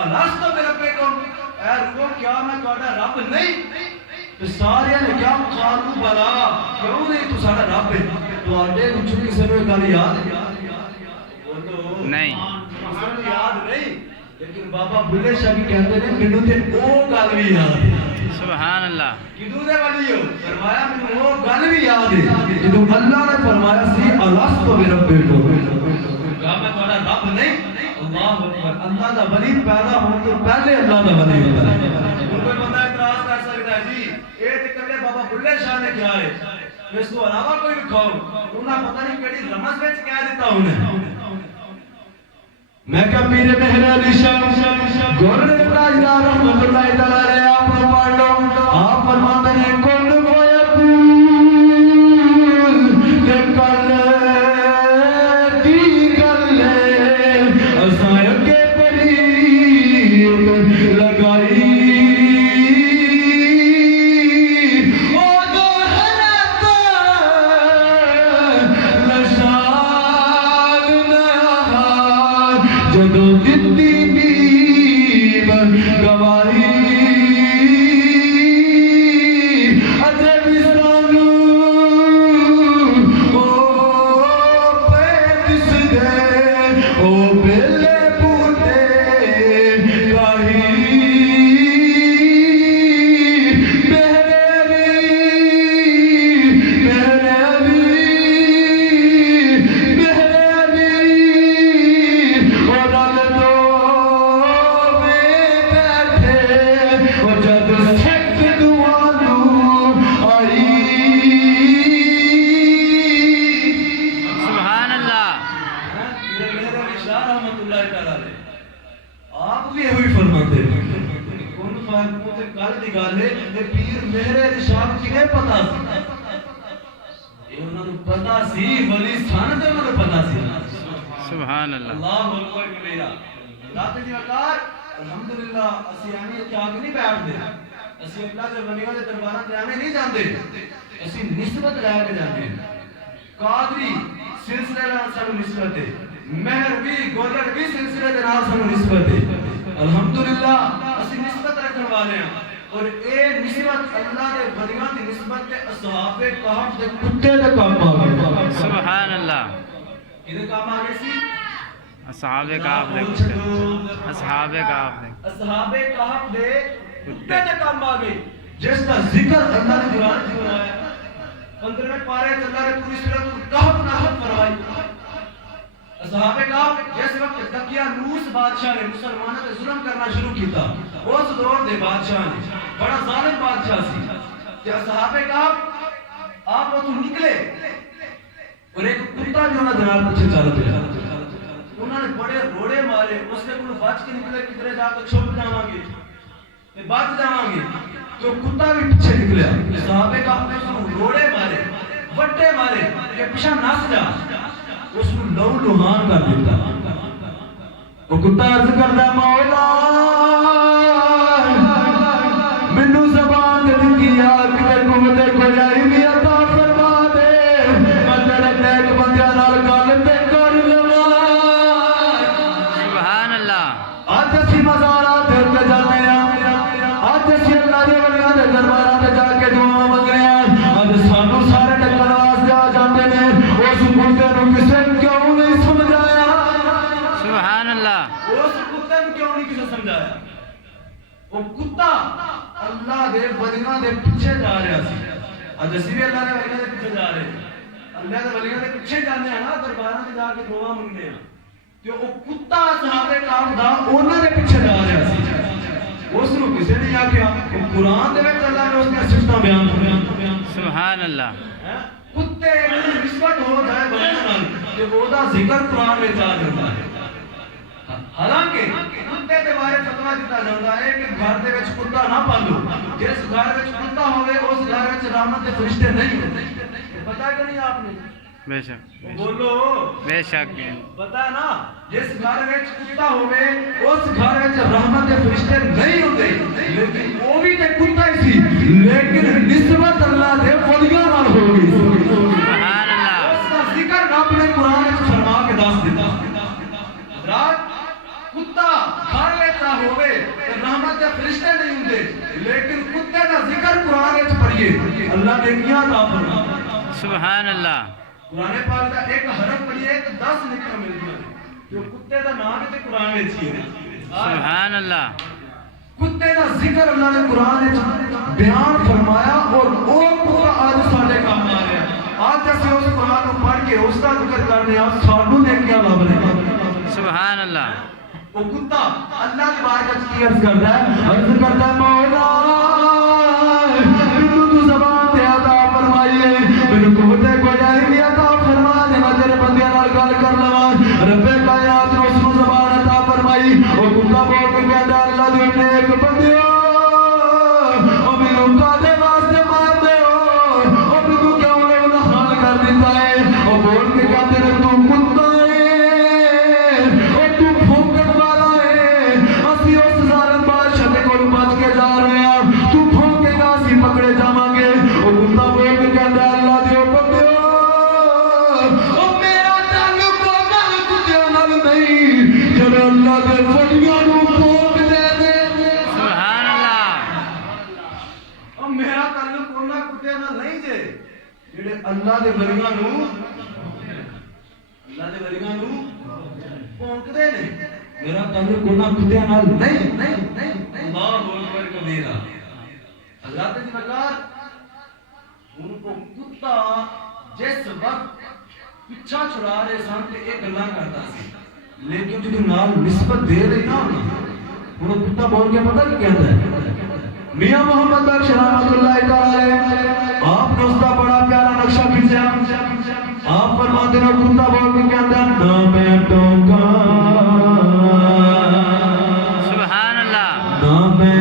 الستو بربکم، اے روحو کیا میں تہاڈا رب نہیں؟ تو سارے نے کیا قالوا بلا، کیوں نہیں تو ساڈا رب ہے؟ تہاڈے وچوں کسے نوں گل یاد نہیں یاد نہیں، لیکن بابا بلے شاہ بھی کہتے ہیں مینوں تے او گل بھی یاد ہے۔ سبحان اللہ کدوں دے ولی ہو؟ فرمایا مینوں او گل بھی یاد ہے جدوں اللہ نے فرمایا سی الستو بربکم، کیا میں تہاڈا رب نہیں؟ اللہ اکبر، اللہ دا ولی پیدا ہون تو پہلے اللہ دا ولی ہوتا ہے۔ کوئی بندہ اعتراض کر سکتا ہے جی یہ تے کلے بابا بلے شاہ نے کیا ہے، اس کو علاوہ کوئی دکھاؤ، انہاں پتہ نہیں کیڑی رمز وچ کہہ دیتا انہیں۔ میں کہا پیر مہر علی شاہ گولڈ تاجدار رحمت اللہ تعالی علیہ آپ کو پڑھ لو، آپ فرماتے ہیں کن فیکون تے کل کی گل اساں اگے قریب لگائی او جو حرت لشان نہار جدوں دتی بیب گواہی اجے بھی سانوں او پے دس دے او بیلے بوٹے گاہی سبحان اللہ آپ بھی ہوئی فرماتے ہیں کون فاکوں تے کل دی گل ہے تے پیر مہر علی شاہ کنے پتہ سی، یہ انہاں نوں پتہ سی، ولی سن تے انہاں نوں پتہ سی۔ سبحان اللہ اللہ اکبر کبیرہ۔ ذات دی وقار الحمدللہ اسی ایویں چاک نہیں بیٹھدے، اسی اللہ دے ولیاں دے درباراں تے ایویں نہیں جاندے، اسی نسبت لے کے جاندے ہیں۔ قادری سلسلے نال سانوں نسبت ہے، مہروی گولڈ بھی سلسلے دے نال سانوں نسبت ہے۔ الحمدللہ اسی نسبت رکھن والے ہیں، اور اے نسبت اللہ دے ولیاں دی نسبت تے اصحاب کہف دے کتے دے کام آ گئی۔ سبحان اللہ کدے کام آ گئی سی؟ اصحاب کہف دے کتے، اصحاب کہف دے اصحاب کہف دے کتے دے کام آ گئی، جس کا ذکر اللہ نے قرآن میں فرمایا۔ 15ویں پارے چ اللہ نے پوری سورۃ الکہف نازل فرمائی۔ اصحاب کہف جس وقت دقیانوس بادشاہ نے مسلمانوں تے ظلم کرنا شروع کیتا، اس دور دے بادشاہ نے بڑا ظالم بادشاہ سی، کہ اصحاب کہف آپ وہ تو نکلے اور ایک کتا جو انہاں دے نال پیچھے چل پیا، انہوں نے بڑے روڑے مارے، اس نے کوئی بچ کے نکلے کدھر جا کے چھپ جاواں گے تے بچ جاواں گے، تو کتا بھی پیچھے نکلیا، صحابے کا اپنے کو روڑے مارے، وٹے مارے کہ پیچھے نس جا، اس کو لو لوہان کر دیتا۔ وہ کتا عرض کردا مولا مینوں زبان دتی آ کے قوت کو جائی بھی عطا فرما دے، میں تیرے نیک بندیاں نال گل تے کر لواں۔ سبحان اللہ آج اسی مزارات دے تے جانے ہیں، آج اسی اللہ دے ولیاں دے درباراں تے جا کے دعا منگنے ہیں، آج سانوں سارے ٹکر واسطے آ جاندے نے، اس کتے نوں کسے کیوں نہیں سمجھایا؟ سبحان اللہ اس کتے نوں کیوں نہیں کسے سمجھایا؟ وہ کتا اللہ دے ولیاں دے پیچھے جا رہا سی، آج اسی بھی اللہ دے ولیاں دے پیچھے جا رہے ہیں، اللہ دے ولیاں دے پیچھے جانے ہیں نا، درباراں تے جا کے دعا منگنے ہیں، کہ وہ کتا صحابہ کہف دا انہاں دے پیچھے جا رہا سی، اس نوں کسے نہیں آکھیا، قرآن دے وچ اللہ نے اس نے صفتاں بیان فرمائیاں۔ سبحان اللہ کتے دی نسبت ہو جائے ولیاں نال کہ وہ دا ذکر قرآن وچ آ جاندا ہے۔ حالانکہ کتے دے بارے فتویٰ دتا جاندا ہے کہ گھر دے وچ کتا نہ پالو، جس گھر وچ کتا ہوے اس گھر وچ رحمت دے فرشتے نہیں ہوندے، پتہ کہ نہیں آپ نے؟ بے شک بولو بے شک پتہ ہے نا، جس گھر وچ کتا ہوے اس گھر وچ رحمت دے فرشتے نہیں ہوندے، لیکن وہ بھی تے کتا ہی سی، لیکن نسبت اللہ دے ولیاں نال ہو گئی۔ سبحان اللہ اس کا ذکر رب نے قرآن وچ فرما کے دس دیتا۔ حضرات کتا گھر وچ بچہ ہوئے تو رحمت یا فرشتے نہیں ہوندے لیکن کتے دا ذکر قرآن وچ پڑھیے اللہ نیکیاں عطا فرمائے سبحان اللہ قرآن پاک دا ایک حرف پڑھیے تو 10 نیکیاں ملدیاں جو کتے دا نام ہے تے قرآن وچ ہی ہے سبحان اللہ کتے دا ذکر اللہ نے قرآن وچ بیان فرمایا اور وہ کتا آج ساڈے کام آ رہا ہے آج اسے اس قرآن کو پڑھ کے اس کا ذکر کرنے ہیں سانوں نیکیاں لب رہے ہیں سبحان اللہ وہ کتا اللہ کی بارگاہ کی عرض کرتا ہے مولا تو زبان تے عطا فرمائیے میرے قوت کو علم عطا فرما دے میں تیرے بندیاں نال گل کر لواں رب کائنات نو اس زبان عطا فرمائی او کتا بول کے کہندا اللہ دے نیک بندیو او مینوں کادے واسطے مار دے او تو کیوں نے حال کر دیتا ہے او بول کے کہندے نے تو کتا پکڑے جاواں گے او کتا بول کے کہندا اللہ دیو بندیو او میرا تعلق نال کتیاں نال نہیں جڑے اللہ دے ولیاں نو بھوک دے دے سبحان اللہ او میرا تعلق انہاں کتیاں نال نہیں جے جڑے اللہ دے ولیاں نو بھوک دے نے میرا تعلق انہاں کتیاں نال نہیں اللہ اکبر کبیرہ اللہ تعالی مقدار ان کو کتا جس وقت پیچھا چھڑا رہے سن تے ایک گلاں کرتا سی لیکن جو نال نسبت دے رہی نا وہ کتا بول کے پتہ کیا کہتا ہے میاں محمد بخش رحمۃ اللہ تعالی آپ نے اس کا بڑا پیارا نقشہ کھینچا آپ فرماتے ہیں کتا بول کے کہتا ہے نہ میں ٹوکا سبحان اللہ نہ میں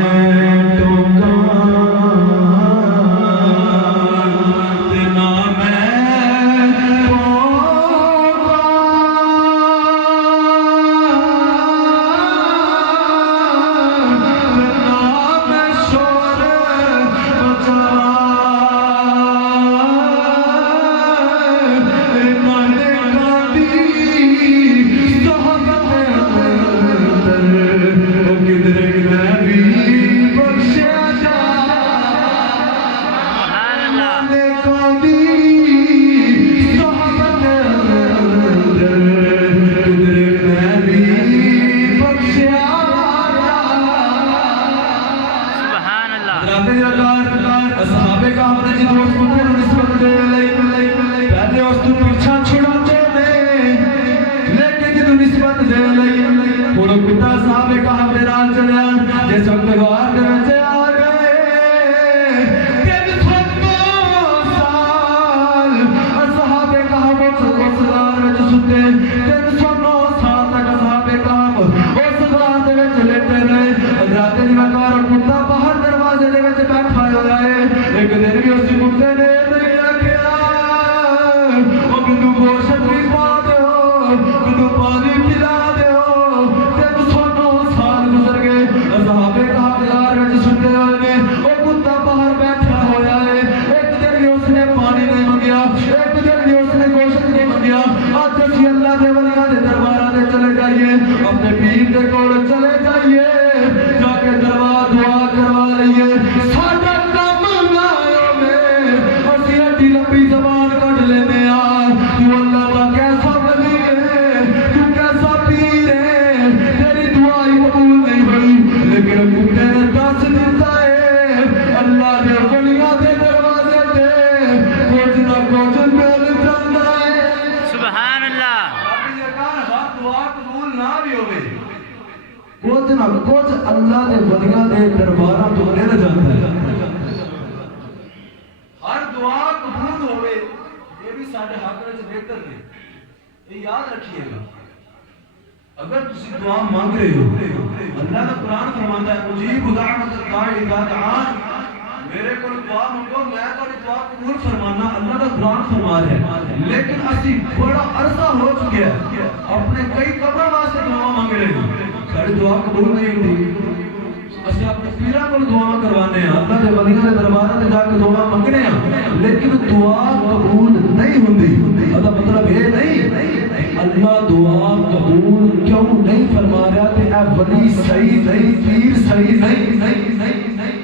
لیکن دعا قبول نہیں ہوندی۔ مطلب یہ نہیں اللہ دعا قبول کیوں نہیں فرما رہا تے اے ولی صحیح نہیں پیر صحیح نہیں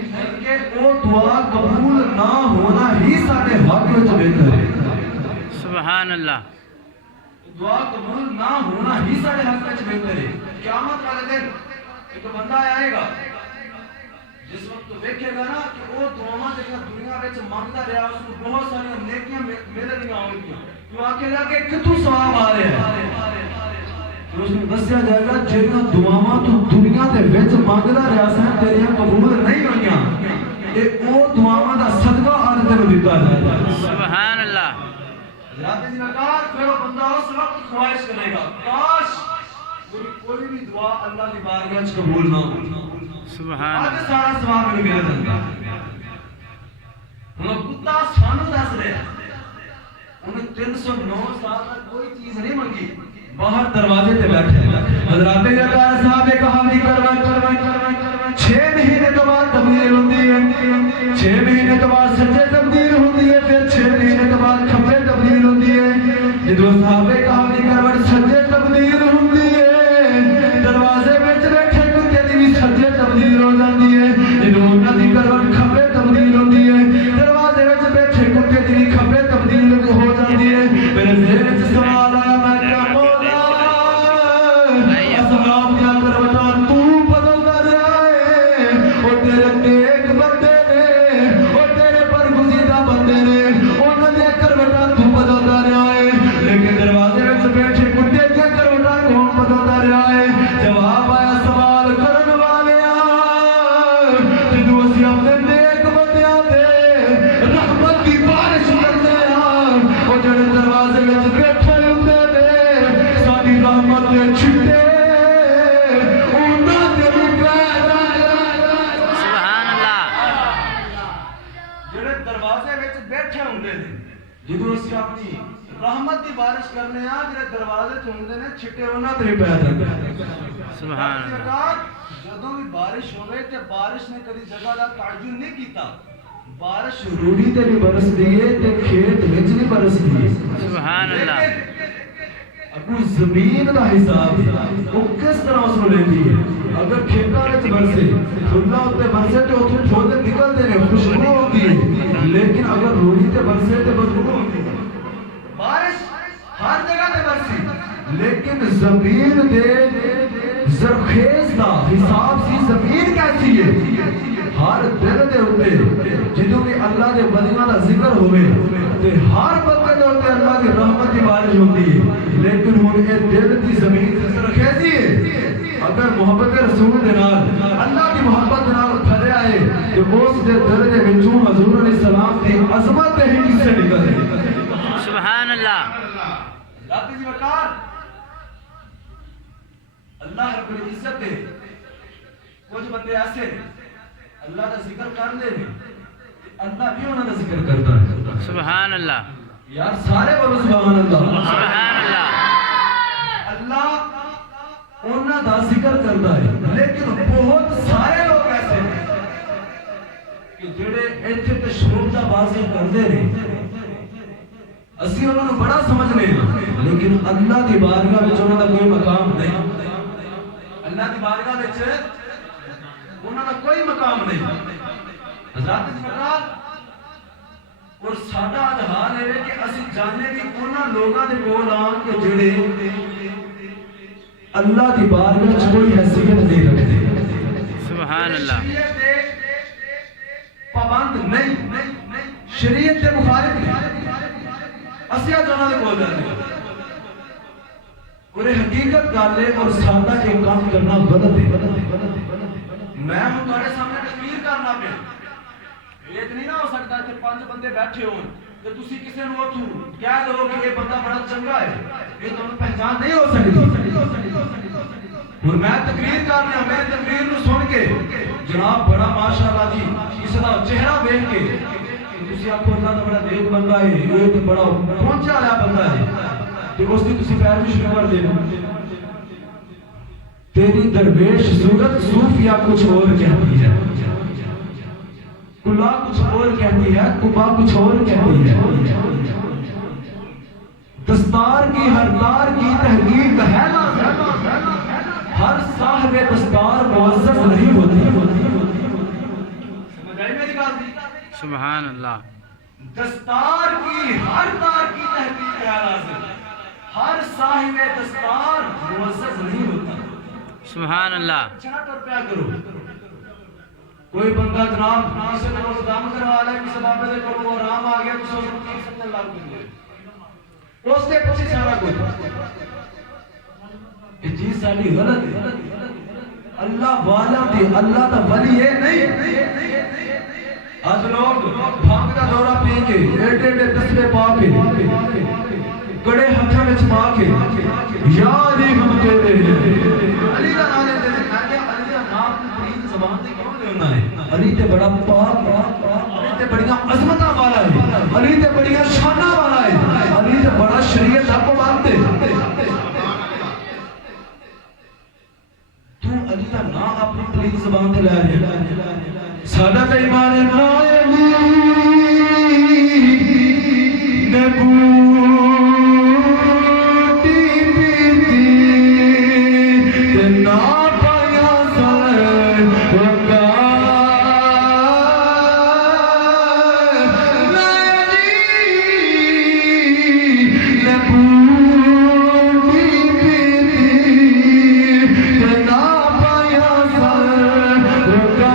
کہ وہ دعا قبول نہ ہونا ہی سارے حق وچ بہتر ہے سبحان اللہ دعا قبول نہ ہونا ہی سارے حق وچ بہتر ہے قیامت والے دن ایک بندہ آئے گا جس وقت تو دیکھے گا نا کہ وہ دعاواں جڑیاں دنیا وچ مانگدا رہیا اس کو بہت ساری نیکیاں ملنیاں ہوئیاں تو آکھے گا کہ کتوں ثواب آ رہا ہے اس نے دسیا جائے گا جڑیاں دعاواں تو دنیا دے وچ مانگدا رہیا سیں تیریاں قبول نہیں ہوئیاں یہ وہ دعاواں دا صدقہ آج تینوں دتا ہے سبحان اللہ حضرات جی نکار پھر وہ بندہ اس وقت خواہش کرے گا کاش کوئی بھی دعا اللہ کی بارگاہ وچ قبول نہ ہو سبحان آج اللہ سارا ثواب مل جاتا ہن کتا سانو دس رہا انہیں 309 سال تک کوئی چیز نہیں منگی باہر دروازے تے بیٹھے حضرات یار صاحب کہانی کروا 6 مہینے تو بعد تبدیل ہوتی ہے 6 مہینے تو بعد سجے تبدیل ہوتی ہے پھر 6 مہینے تو بعد کھبے تبدیل ہوتی ہے جدو صاحب کہانی کروا سجے تبدیل ہوتی ہے دروازے وچ بیٹھے کتے دی بھی سجے تبدیل ہو جاتی ہے جدو انہاں دی کروٹ کھبے تبدیل ہوتی ہے دروازے وچ بیٹھے کتے دی بھی کھبے تبدیل ہو جاتی ہے میرے ذہن وچ سوال آیا میں کیا اصحاب کیا کروٹا تو بدلتا رہا ہے اور تیرے نیک بندے نے اور تیرے برگزیدہ بندے نے انہاں دے کروٹا تو بدلتا رہا ہے لیکن دروازے وچ بیٹھے کتے دی کروٹا کون بدلتا رہا ہے جواب آیا سوال کرن والیا جدوں اسی اپنے نیک بندیاں تے رحمت دی بارش کرتے ہاں او جڑے دروازے وچ بیٹھے ہوندے نے ساری رحمت دے چھٹے انہاں تے بھی سبحان اللہ جڑے دروازے وچ بیٹھے ہوندے نے جدوں اسی اپنی رحمت دی بارش کرنے آ جڑے دروازے تے ہوندے نے چھٹے انہاں تے بھی پے جاندے سبحان اللہ جدوں بھی بارش ہوے تے بارش نے کبھی جگہ دا تعین نہیں کیتا بارش روڑی تے بھی برس دی ہے تے کھیت وچ بھی برس دی ہے سبحان اللہ اپنی زمین دا حساب وہ کس طرح اس کو لیندی ہے اگر کھیتاں وچ برسے کھلا تے برسے تے اوتھوں چھوڑے نکلدے نے خوشبو ہوندی ہے لیکن اگر روڑی تے برسے تے بدبو ہوندی ہے بارش ہر جگہ تے برسی لیکن زمین دے زرخیز دا حساب سی زمین کیسی ہے ہر دل دے اوتے جدوں بھی اللہ دے ولیاں دا ذکر ہوے تے ہر بندے دے اوتے اللہ دی رحمت دی بارش ہوندی ہے لیکن ہن اے دل دی زمین تے زرخیزی ہے اگر محبت رسول دے نال اللہ دی محبت نال بھریا ہے تے اس دے دل دے وچوں حضور علیہ السلام دی عظمت ہی کسے نکل رہی سبحان اللہ ذات دی وقار اللہ رب العزت دے کچھ بندے ایسے اللہ کا ذکر کر لے اللہ بھی انہوں کا ذکر کرتا ہے سبحان اللہ یار سارے بولو سبحان اللہ سبحان اللہ اللہ انہوں کا ذکر کرتا ہے لیکن بہت سارے لوگ ایسے ہیں کہ جڑے ایتھے تے شروع دا بازی کرتے رہے اسی انہوں نے بڑا سمجھ لے لیکن اللہ دی بارگاہ وچ انہوں کا کوئی مقام نہیں اللہ دی بارگاہ وچ انہوں کا کوئی مقام نہیں حضرات جناب اور سادہ آج حال ہے کہ اسی جانے بھی انہوں لوگاں دے کول آن کے جڑے اللہ دی بارگاہ وچ کوئی حیثیت نہیں رکھتے سبحان اللہ پابند نہیں شریعت کے مخالف نہیں اسی آج انہوں دے کول جانے اور حقیقت گالے اور سادہ کے کام کرنا غلط ہے میں ہوں تمہارے سامنے تقریر کرنا پہ یہ نہیں نہ ہو سکتا کہ 5 بندے بیٹھے ہوں کہ تسی کسی نو تو کہہ دو کہ یہ بندہ بڑا چنگا ہے یہ تمہیں پہچان نہیں ہو سکتی اور میں تقریر کرنا میں تقریر نو سن کے جناب بڑا ماشاءاللہ جی اس دا چہرہ دیکھ کے تسی آپ کو اللہ بڑا نیک بندہ ہے یہ تو بڑا پہنچا والا بندہ ہے کہ اس کی تسی پیروی شروع کر دینا تیری درویش صورت صوفیہ کچھ اور کہتی ہے کلا کچھ اور کہتی ہے کبا کچھ اور کہتی ہے دستار کی ہر تار کی تحقیق ہے نا، ہر صاحب دستار معزز نہیں ہوتی۔ سمجھ آئی میری بات؟ سبحان اللہ۔ دستار کی ہر تار کی تحقیق ہے لازم، ہر صاحب دستار معزز نہیں ہوتا۔ سبحان اللہ۔ چھنا ٹر پیا کرو، کوئی بندہ جناب کسی نے روز دام کروا لے، کسی بابے دے کو وہ آرام آ گیا، کسی کو تیر سمجھنے لاؤ کر لے، اس کے پچھے سارا کچھ یہ چیز ساری غلط ہے۔ اللہ والا دی اللہ دا ولی ہے نہیں۔ آج لوگ بھانگ کا دورہ پی کے ایڈے ایڈے تسبیح پا کے کڑے ہتھوں میں چھپا کے یا علی ہم تیرے ہیں، علی کا نام لیتے ہیں۔ میں کہا علی کا نام پوری زبان سے کیوں لینا ہے؟ علی تے بڑا پاک، علی تے بڑیاں عظمتاں والا ہے، علی تے بڑیاں شاناں والا ہے، علی تے بڑا شریعت آپ کو مانتے۔ تو علی کا نام اپنی پلیز زبان تے لے رہے سادہ تے ایمان نا علی نبوتی پیتی تے نا پایا سر وکا علی نبوتی پیتی تے نا پایا سر وکا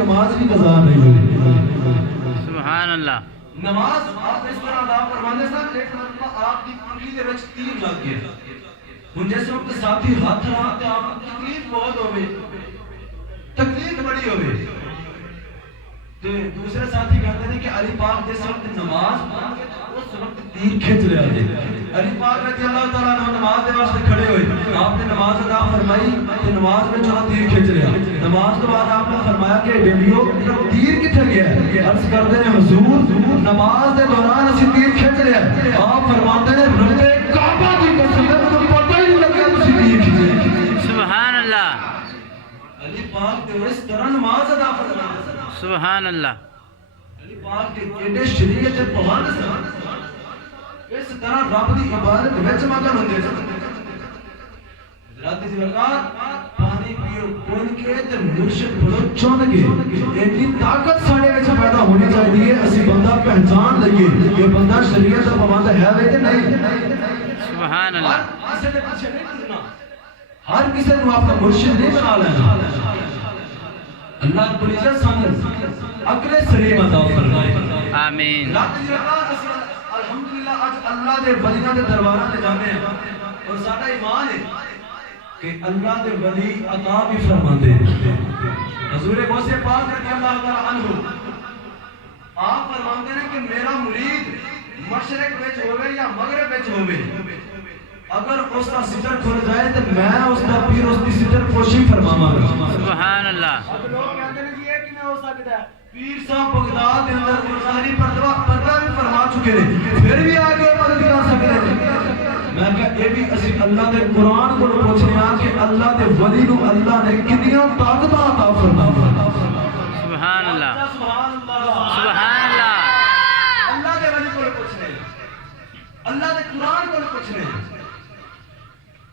نماز بھی قضا نہیں ہوئی۔ سبحان اللہ۔ نماز آپ اس طرح ادا فرمانے سے ایک مرتبہ آپ کی انگلی دے وچ تیر لگ گیا، ہن جس وقت ساتھی ہاتھ لا تے آپ کو تکلیف بہت ہوے، تکلیف بڑی ہوے، تے دوسرے ساتھی کہتے ہیں کہ علی پاک جس وقت نماز پڑھتے اس وقت تیر کھچ رہا ہے۔ علی پاک رضی اللہ تعالیٰ عنہ نماز دے واسطے کھڑے ہوئے، آپ نے نماز ادا فرمائی تے نماز میں جہاں تیر کھچ رہا، نماز کے بعد آپ نے فرمایا کہ بیلیو تیر کتنے گیا ہے؟ عرض کرتے ہیں حضور نماز دے دوران اسی تیر کھچ رہا ہے۔ آپ فرماتے ہیں رب کعبہ کی قسم ہے مجھے پتہ ہی نہیں لگا اسی تیر کھچے۔ سبحان اللہ۔ علی پاک دے اس طرح نماز ادا فرماتے ہیں۔ سبحان اللہ۔ علی پاک کے ایڈے شریعت دے پابند سن، اس طرح رب دی عبادت وچ مگن ہوندے سن۔ حضرات دی برکات پانی پیو کون کے تے مرشد بڑو چن کے ایڈی طاقت ساڈے وچ پیدا ہونی چاہیے اسی بندہ پہچان لئیے کہ بندہ شریعت دا پابند ہے وے کہ نہیں۔ سبحان اللہ۔ کسے دے پیچھے نہیں پھرنا، ہر کسی نو اپنا مرشد نہیں بنا لینا۔ اللہ رب العزت سانو عقل سلیم عطا فرمائے۔ آمین۔ الحمدللہ آج اللہ دے ولیاں دے درباراں تے جانے ہیں اور ساڈا ایمان ہے کہ اللہ دے ولی عطا بھی فرماندے ہیں۔ حضور غوث پاک رضی اللہ تعالی عنہ آپ فرماندے ہیں کہ میرا مرید مشرق وچ ہوے یا مغرب وچ ہوے، اگر اس کا ستر کھل جائے تو میں اس کا پیر اس کی ستر پوشی فرماواں گا۔ سبحان اللہ۔ اب لوگ کہتے ہیں کہ یہ کیوں ہو سکتا ہے؟ پیر صاحب بغداد کے اندر ظاہری پردہ بھی فرما چکے ہیں، پھر بھی آگے مدد کر سکتے ہیں۔ میں کہا یہ بھی اسی اللہ دے قرآن کو پوچھنے ہیں کہ اللہ دے ولی نو اللہ نے کتنیاں طاقتاں عطا فرمائیں۔ سبحان اللہ۔ سبحان اللہ۔ سبحان اللہ۔ اللہ دے ولی کو پوچھنے ہیں، اللہ دے قرآن کو پوچھنے ہیں۔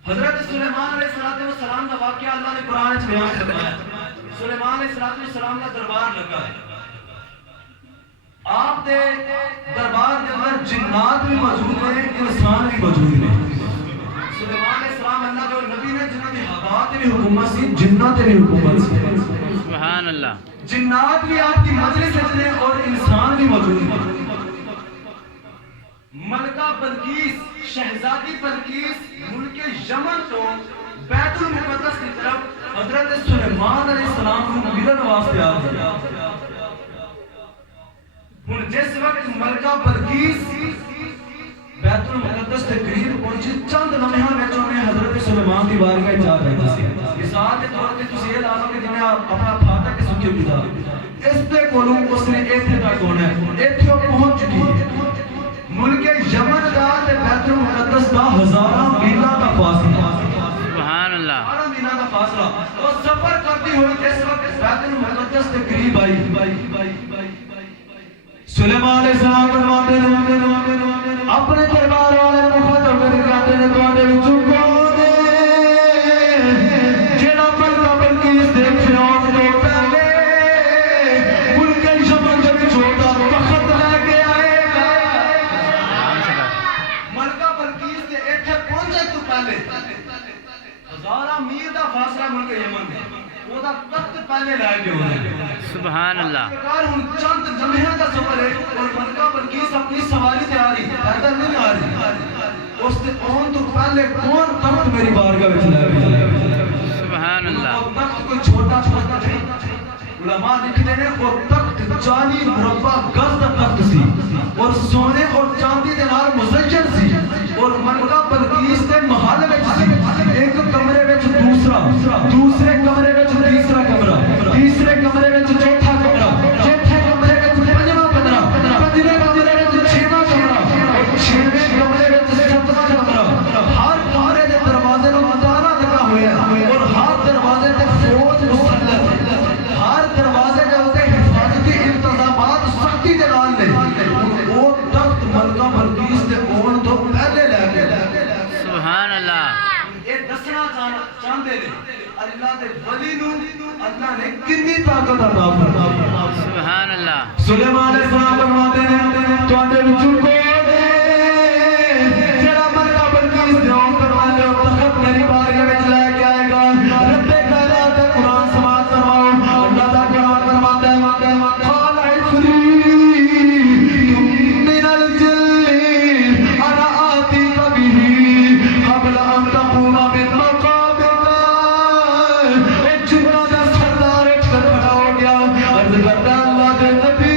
حضرت سلیمان علیہ السلام کا واقعہ اللہ نے قرآن میں بیان فرمایا۔ سلیمان علیہ السلام کا دربار لگا ہے، آپ دے دربار کے اندر جنات بھی موجود ہیں، انسان بھی موجود ہیں۔ سلیمان علیہ السلام اللہ کے نبی نے جنہاں کی ہوا تے بھی حکومت سی، جنات تے بھی حکومت سی۔ سبحان اللہ۔ جنات بھی آپ کی مجلس میں اور انسان بھی موجود ہیں۔ ملکہ بلقیس، شہزادی بلقیس ملک یمن تو بیت المقدس کی طرف حضرت سلیمان علیہ السلام کو ملن واسطے آ گیا۔ ہن جس وقت ملکہ بلقیس بیت المقدس کے قریب پہنچی، چند لمحوں میں حضرت نماز دی بارگاہ چاہ رہے تھے مثال کے طور پہ تسی یہ لا لو کہ جنہیں اپنا پھاٹا کے سکے بدا اس دے کولوں اس نے ایتھے تک ہونا ہے ایتھے وہ پہنچ چکی ہے ملک یمن دا تے بیت المقدس دا ہزاراں میلاں دا فاصلہ سبحان اللہ 12 میلاں دا فاصلہ وہ سفر کرتی ہوئی اس وقت بیت المقدس کے قریب آئی سلیمان علیہ السلام فرماتے ہیں اپنے دربار والے مخاطب کر کے آتے ہیں تواڈے وچوں کون جڑا ملکہ بلقیس دے فرعون تو پہلے ملک یمن دے وچ ہوتا تخت لے کے آئے گا ملکہ بلقیس دے ایتھے پہنچے تو پہلے ہزاراں میل دا فاصلہ ملک یمن دا وہ دا تخت پہلے لے کے ہونا سبحان اللہ ہن چند لمحے کا سفر ہے اور ملکہ بلقیس اپنی سواری سے آ رہی پیدل نہیں آ رہی اس نے اون تو پہلے کون تخت میری بارگاہ وچ لے کے سبحان اللہ وہ تخت کوئی چھوٹا چھوٹا نہیں علماء لکھتے ہیں وہ تخت 40 مربع گز کا تخت سی اور سونے اور چاندی دے نال مزین سی اور ملکہ بلقیس دے محل وچ سی ایک کمرے وچ دوسرے کمرے وچ تیسرا کمرہ تیسرے کمرے وچ چوتھا کمرہ چوتھے کمرے وچ پنجواں کمرہ پنجویں کمرے وچ چھواں کمرہ اور چھویں کمرے وچ ستواں کمرہ ہر کمرے دے دروازے نوں تالا لگا ہویا اور ہر دروازے تے فوج مسلح ہر دروازے دے اوتے حفاظتی انتظامات سختی دے نال نے وہ تخت ملکہ بلقیس دے اون تو پہلے لے کے سبحان اللہ یہ دسنا چاہتے ہیں اللہ دے ولی نو اللہ نے کتنی طاقت عطا فرمائی سبحان اللہ سلیمان علیہ السلام فرماتے ہیں تواڈے وچوں کون ہے جڑا ملکہ بلقیس دے اون کروانے تخت میری بارگاہ وچ لے کے آئے گا رب کائنات دا قرآن سماعت فرماؤ اللہ دا قرآن فرماتا ہے قال عفریت من الجن انا آتیک به قبل ان تقوم من مقامک ایک جنہ دا سردار اٹھ کر کھڑا ہو گیا عرض کرتا اللہ دے نبی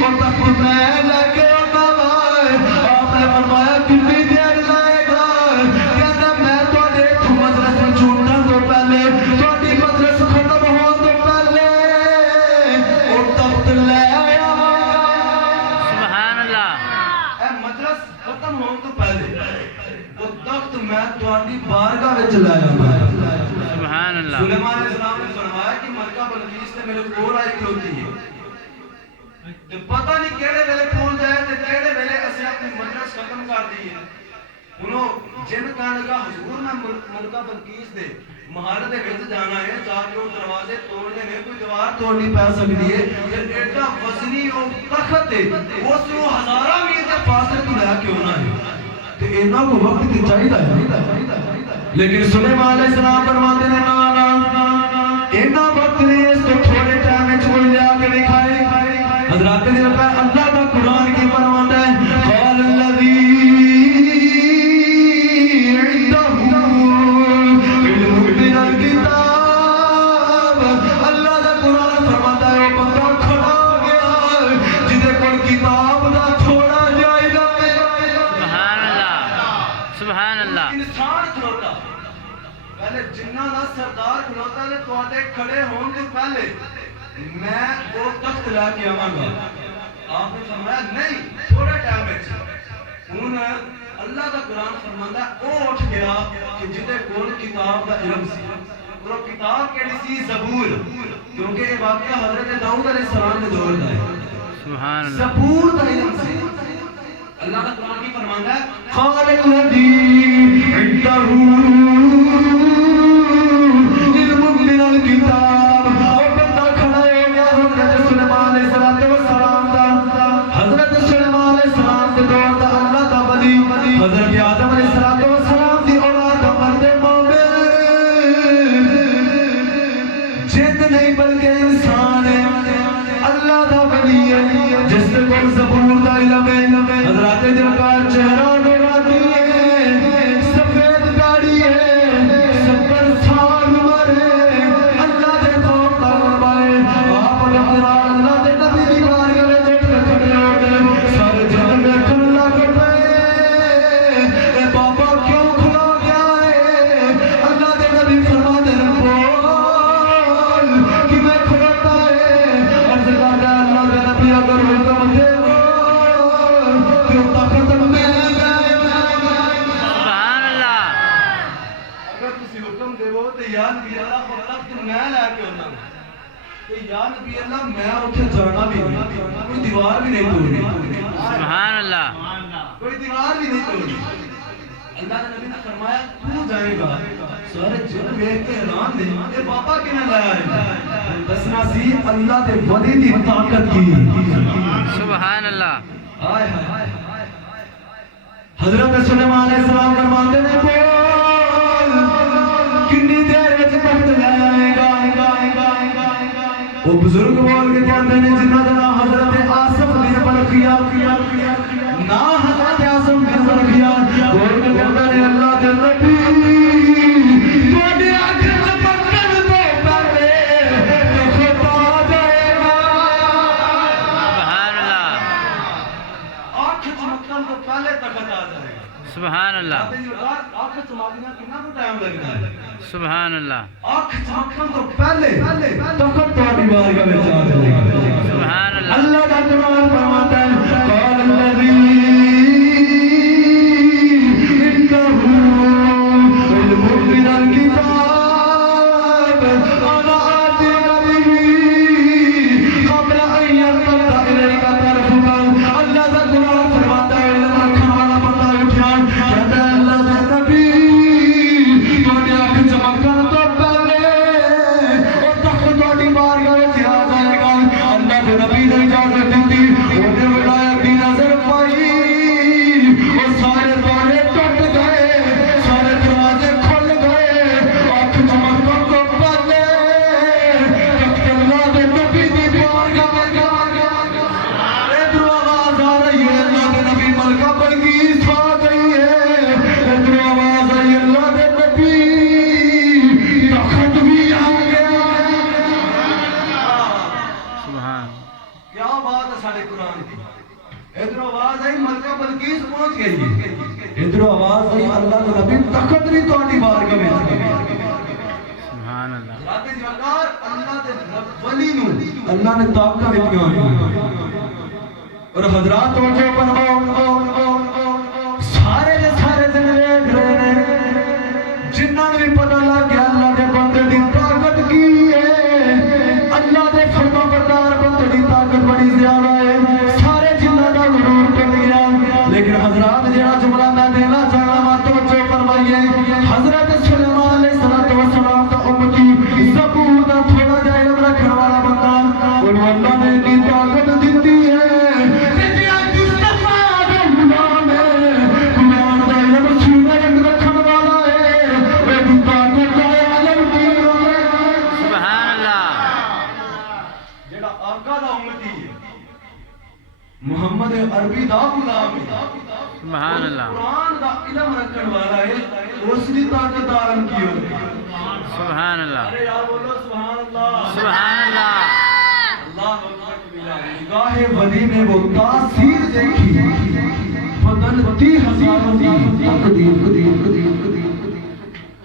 اور تخت میں لے کے آنا ہے آپ نے فرمایا کتنی دیر لائے گا کہتا میں تو دیکھ مجلس میں چھوٹنا تو پہلے تھوڑی مجلس ختم ہو تو پہلے اور تخت لے آیا سبحان اللہ اے مجلس ختم ہو تو پہلے وہ تخت میں تواڈی بارگاہ وچ لے آیا سبحان اللہ سلیمان علیہ السلام نے فرمایا کہ ملکہ بلقیس نے میرے کول آئی کھلوتی ہے تے پتہ نہیں کیڑے ویلے پھول جائے تے کیڑے ویلے اسے اپنی مجلس ختم کر دی ہے انہوں جن کہنے کا حضور میں ملکہ بلقیس دے محل دے وچ جانا ہے چار جو دروازے توڑنے نے کوئی دیوار توڑنی پے سکتی ہے تے ایڈا وزنی او تخت ہے اس نوں ہزاراں میل دے فاصلے تو لے کے ہونا ہے تے انہاں کو وقت تے چاہیدا ہے لیکن سلیمان علیہ السلام فرماتے ہیں نا اتنا وقت نہیں اس کو تھوڑے ٹائم میں چھوڑ لیا کے دکھائے حضرات نے بتایا اللہ کا قرآن کی فرماتا ہے قال الذی عنده علم من الکتاب اللہ کا قرآن فرماتا ہے وہ بندہ کھڑا ہو گیا جسے کول کتاب دا تھوڑا جائیدہ سبحان اللہ سبحان اللہ انسان کھڑوتا پہلے جنہ دا سردار کھڑوتا ہے تواڈے کھڑے ہون تو پہلے میں وہ تخت لے کے آواں گا آپ نے فرمایا نہیں تھوڑے ٹائم وچ ہن اللہ دا قرآن فرماندا او اٹھ گیا کہ جتے کول کتاب دا علم سی وہ کتاب کیڑی سی زبور کیونکہ یہ واقعہ حضرت داؤد علیہ السلام کے دور دا ہے سبحان اللہ زبور دا علم سی اللہ کا قرآن کی فرماندا ہے قال الذی عنده علم من الکتاب اور بندہ کھڑا ہو گیا حضرت سلیمان علیہ السلام دا حضرت سلیمان علیہ السلام کے دور دا اللہ دا ولی حضرت آدم علیہ السلام دی اولاد مرد مومن جن نہیں بلکہ انسان ہے اللہ دا ولی ہے جس کو زبور دا علم ہے حضرت جلکار چہرہ نورانی ہے سفید داڑھی ہے اللہ میں اتنے جانا بھی نہیں, کوئی دیوار بھی نہیں توڑنی, سبحان اللہ, کوئی دیوار بھی نہیں توڑنی. اللہ نے نبی نے فرمایا تو جائے گا, سارے جن ویکھ کے حیران نے اے بابا کنے لایا ہے, دسنا سی اللہ دے ولی دی طاقت کی. سبحان اللہ. ہائے ہائے. حضرت سلیمان علیہ السلام فرماتے ہیں بول کتنی دیر وچ تخت لے آئے گا. وہ بزرگ بول کے کہتے ہیں جنہ دا نام حضرت آصف بن برقیہ, نا حضرت آصف بن برقیہ بول کے کہتے ہیں اللہ دے نبی تواڈی آنکھ چمکن تو پہلے تخت آ جائے گا. سبحان اللہ, آنکھ چمکن تو پہلے تخت آ جائے گا. سبحان اللہ, آنکھ چمکنا کتنا کو ٹائم لگتا ہے. سبحان اللہ, آنکھ چمکن تو پہلے تخت تواڈی بارگاہ وچ آ جائے گا. سبحان اللہ. اللہ کا قرآن فرماتا ہے قال الذی عنده علم من الكتاب انا آتيك به قبل ان يرتد اليك طرفك. اللہ کا قرآن فرماتا ہے علم رکھنے والا بندہ اٹھا کہتا ہے اللہ کا نبی تواڈی آنکھ چمکن تو پہلے او تخت تواڈی بارگاہ وچ آ جائے گا. اللہ کے نبی نے اجازت دیتی, انہیں ولایت دی نظر پائی, اور سارے دروازے ٹوٹ گئے, سارے دروازے کھل گئے. آنکھ چمکن تو پہلے تخت اللہ کے نبی دی بارگاہ میں جا گیا. ادھر آواز آ رہی ہے اللہ کے نبی ملکہ بلقیس آ گئی ہے. ادھر آواز آئی اللہ کے نبی تخت بھی آ گیا. سبحان. کیا بات ہے سارے قرآن کی. ادھر آواز آئی ملکہ بلقیس پہنچ گئی, ادھر آواز آئی اللہ کے نبی تخت بھی تواڈی بارگاہ میں آ گیا. سبحان اللہ. رات جوکار اللہ دے ولی نو اللہ نے طاقت دتیاں ہوئی. اور حضرات توجہ فرماؤ, سارے دے سارے دن ویکھ رہے نے, جنہاں نوں بھی پتہ لگ گیا اللہ دے بندے دی طاقت کی ہے, اللہ دے فرما بردار بندے دی طاقت بڑی زیادہ ہے, سارے جنہاں دا غرور ٹوٹ گیا. لیکن حضرات جہاں جملہ میں دینا چاہنا وا توجہ فرمائیے, حضرت سلیمان علیہ السلام دا امتی زبور دا تھوڑا جا علم رکھنے والا بندہ, انہوں اللہ نے اتنی طاقت دیتی ہے کہ جہاں مصطفیٰ دے غلام ہے, قرآن دا علم سینے وچ رکھنے والا ہے, وہ طاقت دا علم دی ہے. سبحان اللہ. جڑا آقا دا امتی ہے, محمد عربی دا غلام ہے, سبحان اللہ. قرآن دا علم رکھن والا ہے, اس دی طاقت عالم کی ہوتی. سبحان اللہ. ارے یار بولو سبحان اللہ. سبحان اللہ. اللہ اکبر کبیرہ. نگاہ ولی میں وہ تاثیر دیکھی, بدلتی ہزاروں کی تقدیر.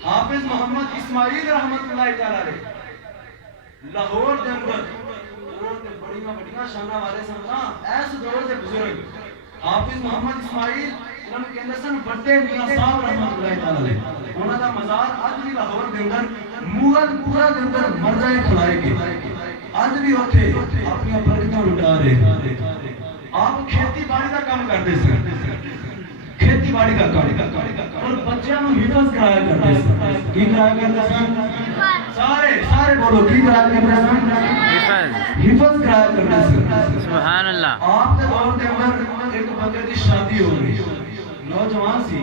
حافظ محمد اسماعیل رحمت اللہ تعالی علیہ لاہور دے اندر بڑیاں بڑیاں شاناں والے سن نا, ایس دور دے بزرگ حافظ محمد اسماعیل انہوں نے کہندے سن بڑے میاں صاحب رحمت اللہ تعالی علیہ, انہاں دا مزار اج بھی لاہور دے اندر مغل پورا دے اندر مرجع کھلائے گئے, اج بھی اوتھے اپنی برکتاں لٹا رہے. آپ کھیتی باڑی دا کام کرتے سن, کھیتی باڑی کا کام, اور بچیاں نوں حفظ کرایا کرتے سن. کی کرایا کرتے سن؟ سارے بولو کی کرایا کرتے سن؟ حفظ کرایا کرتے سن. سبحان اللہ. آپ کے دور کے اندر ایک بندے کی شادی ہو گئی, نوجوان سی,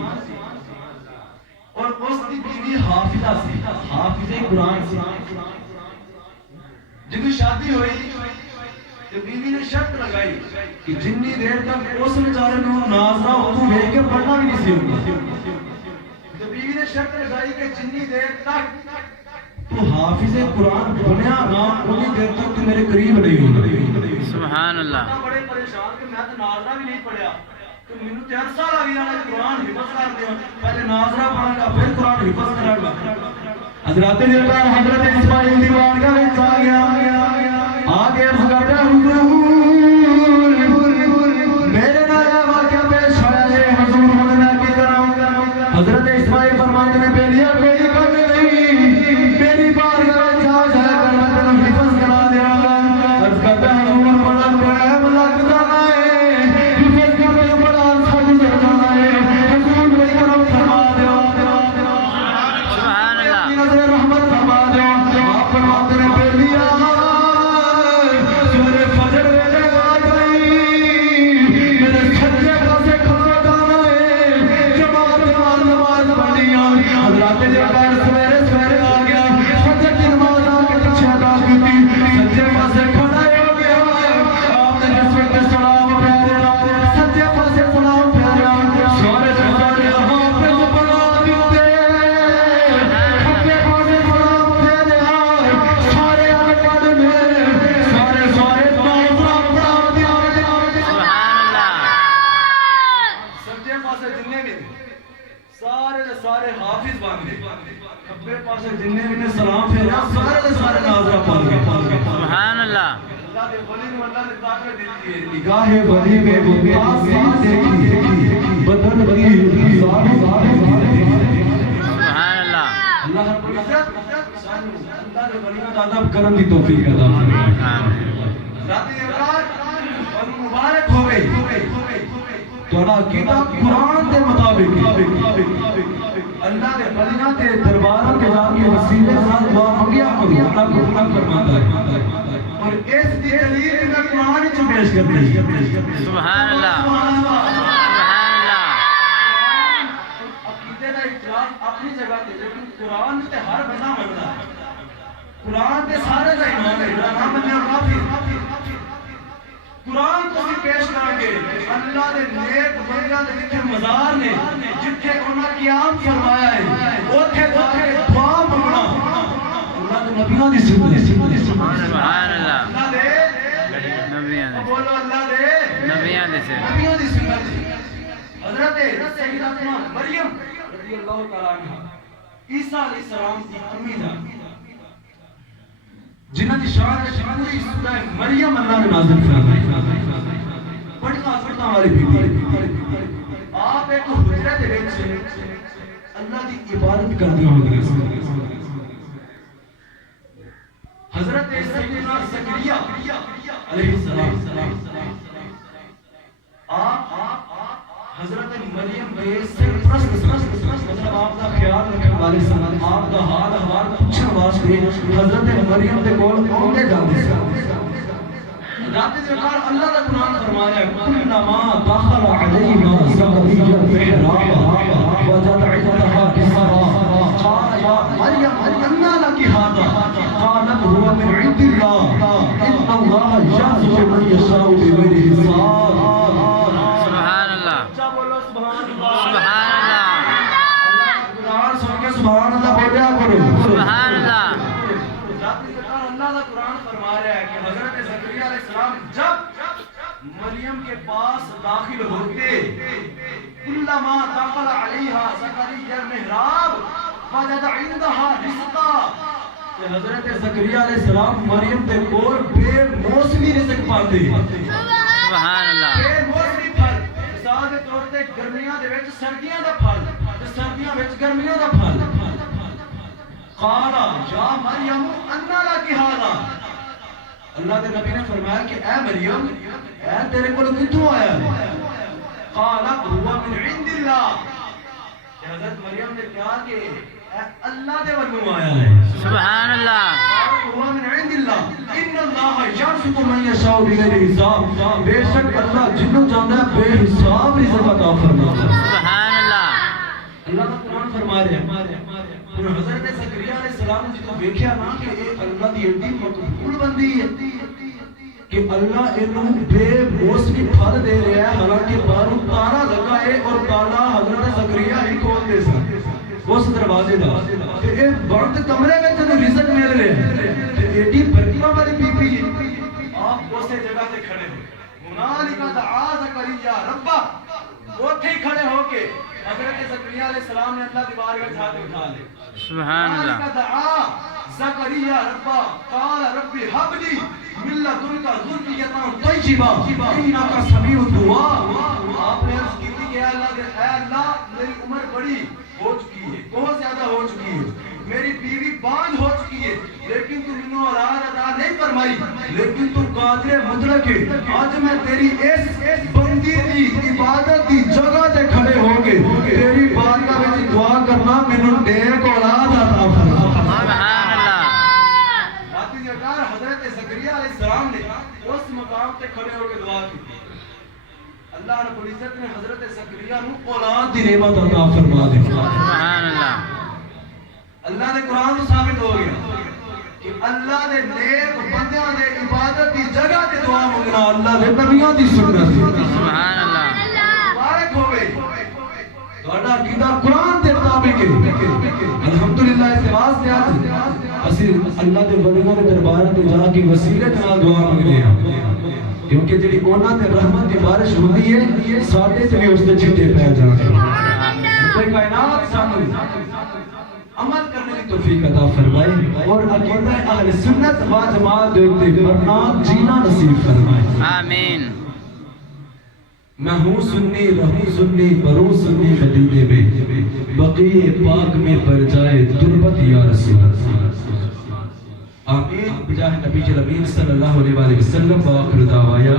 اور اس کی بیوی حافظہ سی, حافظ قرآن سی. جب شادی ہوئی تو بیوی نے شرط لگائی کہ جنی دیر تک اس بیچارے نوں ناز نہ ہو تو ویکھ کے پڑھنا بھی نہیں سی ہوگا. تو بیوی نے شرط لگائی کہ جنی دیر تک تو حافظ قرآن بنیا نہ اتنی دیر تک تو میرے قریب نہیں ہوگا. سبحان اللہ. بڑے پریشان کہ میں تو ناظرہ بھی نہیں پڑھیا, تو میں نے 3 سال لگ جانا قرآن حفظ کر دیا, پہلے ناظرہ پڑھا گا پھر قرآن حفظ کرا گا. حضرت جلال حضرت اسماعیل دی بارگاہ وچ آ گیا, آگے عرض کرتا حضور میرے نال واقعہ پیش ہویا ہے, حضور ہن میں کی کراں؟ حضرت اسماعیل فرماتے ہیں بیلیا کوئی کم نہیں, میری بارگاہ وچ آ جا کر میں تینوں حفظ کرا دیاں گا. عرض اللہ دے ولی نو اللہ نے طاقت دیتی ہے نگاہ ولی میں وہ تاثیر دیکھی بدن کی سبحان اللہ اللہ رب العزت سانو اللہ دے ولیاں دا ادب کرن دی توفیق عطا فرمائے آمین ذاتی اولاد اور مبارک ہوے تہاڈا عقیدہ قرآن دے مطابق اللہ دے ولیاں دے درباراں تے جا کے وسیلے نال دعا منگیا کرو اللہ کو پورا فرماتا ہے اور اس دی دلیل میں قرآن وچ پیش کرتے ہیں سبحان اللہ سبحان اللہ عقیدے دا اختلاف اپنی جگہ تے لیکن قرآن تے ہر بندہ مندا ہے قرآن تے سارے دا ایمان ہے نہ مننے کافر قرآن کو بھی پیش کریں گے اللہ دے نیک بندیاں دے جتھے مزار نے جتھے انہاں قیام فرمایا ہے اوتھے جا کے دعا منگنا اللہ دے نبیوں دی سنت سبحان اللہ اللہ دے نبیاں دے بولو اللہ دے نبیاں دے سے نبیوں دی سنت حضرت سیدہ مریم رضی اللہ تعالی عنہا عیسیٰ علیہ السلام کی امی جان جنہاں دی شان پوری سورہ مریم اللہ نے نازل فرمائی بڑا فرما والی بی بی آپ ایک حجرے دے وچ اللہ دی عبادت کردی ہوں گے حضرت سیدنا زکریا علیہ السلام آپ حضرت مریم کے سرپرست مطلب آپ کا خیال رکھنے والے سن آپ کا حال احوال پوچھنے واسطے حضرت مریم دے کول آندے جاندے سن رات ذکر اللہ کا قرآن فرما رہا ہے کلما دخل علیہا زکریا المحراب وجد عندها رزقا قال یا مریم انى لك هذا قالت هو من عند الله ان الله يرزق من يشاء بغير حساب سبحان اللہ اچھا بولو سبحان اللہ سبحان اللہ اللہ کا قرآن سن کے سبحان اللہ بولیا کرو سبحان اللہ ذاتی سرکار اللہ کا قرآن فرما رہا ہے کہ حضرت زکریا علیہ السلام جب مریم کے پاس داخل ہوتے کلما دخل علیہا زکریا المحراب وجد عندها رزقا کہ حضرت زکریا علیہ السلام مریم دے کول بے موسمی رزق پاتے سبحان اللہ بے موسمی پھل مثال کے طور تے گرمیاں دے وچ سردیاں دا پھل تے سردیاں وچ گرمیاں دا پھل قال یا مریم انّا لک ھذا اللہ کے نبی نے فرمایا کہ اے مریم اے تیرے کول کتھوں آیا ہے قالت هو من عند اللہ کہ حضرت مریم نے کہا کہ اے اللہ دے ولوں آیا ہے سبحان اللہ هو من عند اللہ ان اللہ یرزق من یشاء بغیر حساب بے شک اللہ جنوں چاہتا ہے بے حساب رزق عطا فرماتا ہے سبحان اللہ اللہ کا قرآن فرما رہا ہے اور حضرت زکریا علیہ السلام نے جب دیکھا نا کہ یہ اللہ دی ایڈی مقبول بندی ہے کہ اللہ انہوں بے موسمی پھل دے رہا ہے حالانکہ باہروں تالا لگا ہے اور تالا حضرت زکریا ہی کھول دے سن اس دروازے دا کہ یہ بند کمرے میں تنوں رزق مل رہا ہے کہ ایڈی برکتاں والی بی بی آپ اسی جگہ سے کھڑے ہو ہنالک دعا زکریا ربا اوتھے ہی کھڑے ہو کے حضرت زکریا علیہ السلام نے اللہ دی بارگاہ میں ہاتھ اٹھا لے سبحان اللہ دعا زکریا ربا قال رب هب لي من لدنك ذرية طیبہ انک سمیع الدعاء آپ نے عرض کی تھی کہ اے اللہ میری عمر بڑی ہو چکی ہے بہت زیادہ ہو چکی ہے میری بیوی بانجھ ہو چکی ہے لیکن تو منو اولاد عطا نہیں فرمائی لیکن تو قادر مطلق ہے آج میں تیری اس بندی دی عبادت دی جگہ تے کھڑے ہو کے تیری بارگاہ وچ دعا کرنا منو نیک اولاد عطا فرما سبحان اللہ ذاتی سرکار حضرت زکریا علیہ السلام نے اس مقام تے کھڑے ہو کے دعا کی اللہ رب العزت نے حضرت زکریا نو اولاد دی نعمت عطا فرما دی سبحان اللہ اللہ نے قرآن کو ثابت ہو گیا کہ اللہ نے نیک بندیاں دے عبادت دی جگہ تے دعا منگنا اللہ دے نبیوں دی سنت سبحان اللہ مبارک ہوے تہاڈا عقیدہ قرآن دے مطابق ہے الحمدللہ اس واسطے اسی اللہ دے ولیاں دے دربار تے جا کے وسیلے نال دعا منگنے ہاں کیونکہ جڑی انہاں تے رحمت دی بارش ہوندی ہے ساڈے تے بھی اس دے چھٹے پے جان گے کوئی کائنات سانو عمل کرنے کی توفیق عطا فرمائے اور عقیدہ اہل سنت و جماعت دیکھتے برنامہ جینا نصیب فرمائے آمین. میں ہوں سنی رہوں سنی بروں سنی مدینے میں بقیع پاک میں پر جائے تربت یا رسول اللہ. آمین بجاہ نبی الامین صلی اللہ علیہ وسلم. وآخر دعوایا